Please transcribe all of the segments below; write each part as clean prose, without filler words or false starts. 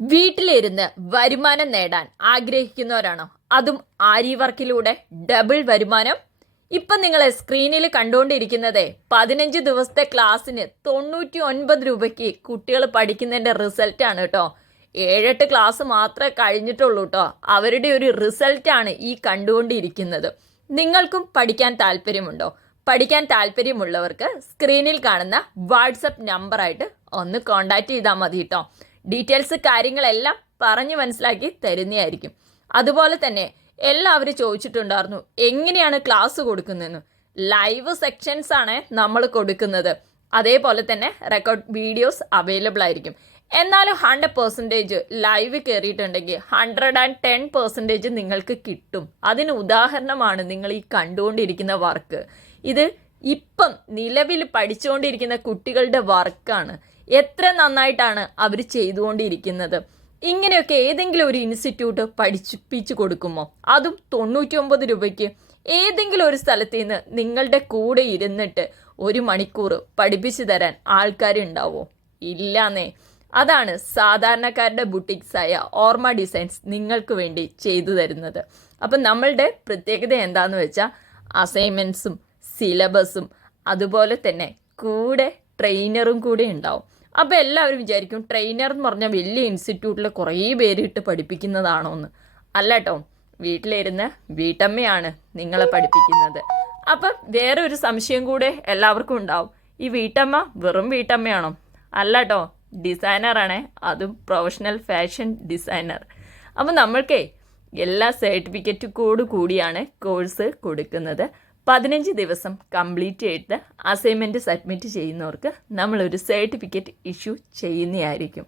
വീട്ടിലിരുന്ന് വരുമാനം നേടാൻ ആഗ്രഹിക്കുന്നവരാണോ? അതും ആരി വർക്കിലൂടെ ഡബിൾ വരുമാനം. ഇപ്പം നിങ്ങൾ സ്ക്രീനിൽ കണ്ടുകൊണ്ടിരിക്കുന്നത് 15 ദിവസത്തെ ക്ലാസ്സിന് 99 രൂപയ്ക്ക് കുട്ടികൾ പഠിക്കുന്നതിൻ്റെ റിസൾട്ടാണ് കേട്ടോ. 7-8 ക്ലാസ് മാത്രമേ കഴിഞ്ഞിട്ടുള്ളൂ കേട്ടോ. അവരുടെ ഒരു റിസൾട്ടാണ് ഈ കണ്ടുകൊണ്ടിരിക്കുന്നത്. നിങ്ങൾക്കും പഠിക്കാൻ താല്പര്യമുണ്ടോ? പഠിക്കാൻ താല്പര്യമുള്ളവർക്ക് സ്ക്രീനിൽ കാണുന്ന വാട്സപ്പ് നമ്പറായിട്ട് ഒന്ന് കോണ്ടാക്ട് ചെയ്താൽ മതി കേട്ടോ. ഡീറ്റെയിൽസ് കാര്യങ്ങളെല്ലാം പറഞ്ഞു മനസ്സിലാക്കി തരുന്നതായിരിക്കും. അതുപോലെ തന്നെ എല്ലാവരും ചോദിച്ചിട്ടുണ്ടായിരുന്നു എങ്ങനെയാണ് ക്ലാസ് കൊടുക്കുന്നതെന്ന്. ലൈവ് സെക്ഷൻസ് ആണ് നമ്മൾ കൊടുക്കുന്നത്. അതേപോലെ തന്നെ റെക്കോർഡ് വീഡിയോസ് അവൈലബിൾ ആയിരിക്കും. എന്നാലും 100% ലൈവ് കയറിയിട്ടുണ്ടെങ്കിൽ 110% നിങ്ങൾക്ക് കിട്ടും. അതിന് ഉദാഹരണമാണ് നിങ്ങൾ ഈ കണ്ടുകൊണ്ടിരിക്കുന്ന വർക്ക്. ഇത് ഇപ്പം നിലവിൽ പഠിച്ചുകൊണ്ടിരിക്കുന്ന കുട്ടികളുടെ വർക്കാണ്. എത്ര നന്നായിട്ടാണ് അവർ ചെയ്തുകൊണ്ടിരിക്കുന്നത്. ഇങ്ങനെയൊക്കെ ഏതെങ്കിലും ഒരു ഇൻസ്റ്റിറ്റ്യൂട്ട് പഠിപ്പിച്ചു കൊടുക്കുമോ? അതും 99 രൂപയ്ക്ക്. ഏതെങ്കിലും ഒരു സ്ഥലത്ത് നിന്ന് നിങ്ങളുടെ കൂടെ ഇരുന്നിട്ട് 1 മണിക്കൂർ പഠിപ്പിച്ചു തരാൻ ആൾക്കാരുണ്ടാവോ? ഇല്ലാന്നേ. അതാണ് സാധാരണക്കാരുടെ ബുട്ടിക്സായ ഓർമ്മ ഡിസൈൻസ് നിങ്ങൾക്ക് വേണ്ടി ചെയ്തു തരുന്നത്. അപ്പം നമ്മളുടെ പ്രത്യേകത എന്താണെന്ന് വെച്ചാൽ അസൈൻമെൻറ്റ്സും സിലബസും അതുപോലെ തന്നെ കൂടെ ട്രെയിനറും കൂടെ ഉണ്ടാവും. അപ്പോൾ എല്ലാവരും വിചാരിക്കും ട്രെയിനർ എന്ന് പറഞ്ഞാൽ വലിയ ഇൻസ്റ്റിറ്റ്യൂട്ടിൽ കുറേ പേരിട്ട് പഠിപ്പിക്കുന്നതാണോ എന്ന്. അല്ല കേട്ടോ, വീട്ടിലിരുന്ന് വീട്ടമ്മയാണ് നിങ്ങളെ പഠിപ്പിക്കുന്നത്. അപ്പം വേറെ ഒരു സംശയം കൂടെ എല്ലാവർക്കും ഉണ്ടാവും, ഈ വീട്ടമ്മ വെറും വീട്ടമ്മയാണോ? അല്ല കേട്ടോ, ഡിസൈനറാണേ, അതും പ്രൊഫഷണൽ ഫാഷൻ ഡിസൈനർ. അപ്പം നമ്മൾക്കേ എല്ലാ സർട്ടിഫിക്കറ്റോടു കൂടിയാണ് കോഴ്സ് കൊടുക്കുന്നത്. 15 ദിവസം കംപ്ലീറ്റ് ചെയ്ത് അസൈൻമെൻറ്റ് സബ്മിറ്റ് ചെയ്യുന്നവർക്ക് നമ്മളൊരു സർട്ടിഫിക്കറ്റ് ഇഷ്യൂ ചെയ്യുന്നതായിരിക്കും.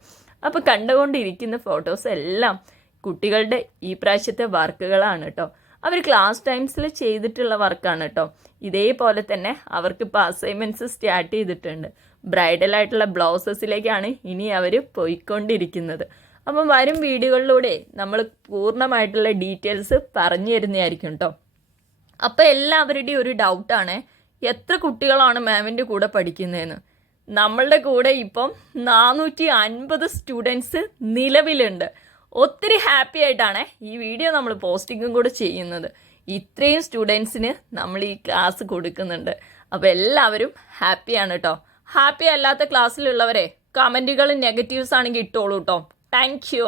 അപ്പോൾ കണ്ടുകൊണ്ടിരിക്കുന്ന ഫോട്ടോസ് എല്ലാം കുട്ടികളുടെ ഈ പ്രാവശ്യത്തെ വർക്കുകളാണ് കേട്ടോ. അവർ ക്ലാസ് ടൈംസിൽ ചെയ്തിട്ടുള്ള വർക്കാണ് കേട്ടോ. ഇതേപോലെ തന്നെ അവർക്കിപ്പോൾ അസൈൻമെൻറ്റ്സ് സ്റ്റാർട്ട് ചെയ്തിട്ടുണ്ട്. ബ്രൈഡലായിട്ടുള്ള ബ്ലൗസസിലേക്കാണ് ഇനി അവർ പോയിക്കൊണ്ടിരിക്കുന്നത്. അപ്പം വരും വീഡിയോകളിലൂടെ നമ്മൾ പൂർണ്ണമായിട്ടുള്ള ഡീറ്റെയിൽസ് പറഞ്ഞു തരുന്നതായിരിക്കും കേട്ടോ. അപ്പോൾ എല്ലാവരുടെയും ഒരു ഡൗട്ടാണ്, എത്ര കുട്ടികളാണ് മാമിൻ്റെ കൂടെ പഠിക്കുന്നതെന്ന്. നമ്മളുടെ കൂടെ ഇപ്പം 450 സ്റ്റുഡൻസ് നിലവിലുണ്ട്. ഒത്തിരി ഹാപ്പി ആയിട്ടാണ് ഈ വീഡിയോ നമ്മൾ പോസ്റ്റിങ്ങും കൂടെ ചെയ്യുന്നത്. ഇത്രയും സ്റ്റുഡൻസിന് നമ്മൾ ഈ ക്ലാസ് കൊടുക്കുന്നുണ്ട്. അപ്പോൾ എല്ലാവരും ഹാപ്പിയാണ് കേട്ടോ. ഹാപ്പി അല്ലാത്ത ക്ലാസ്സിലുള്ളവരെ കമൻറ്റുകൾ നെഗറ്റീവ്സ് ആണെങ്കിൽ ഇട്ടോളൂ കേട്ടോ. Thank you.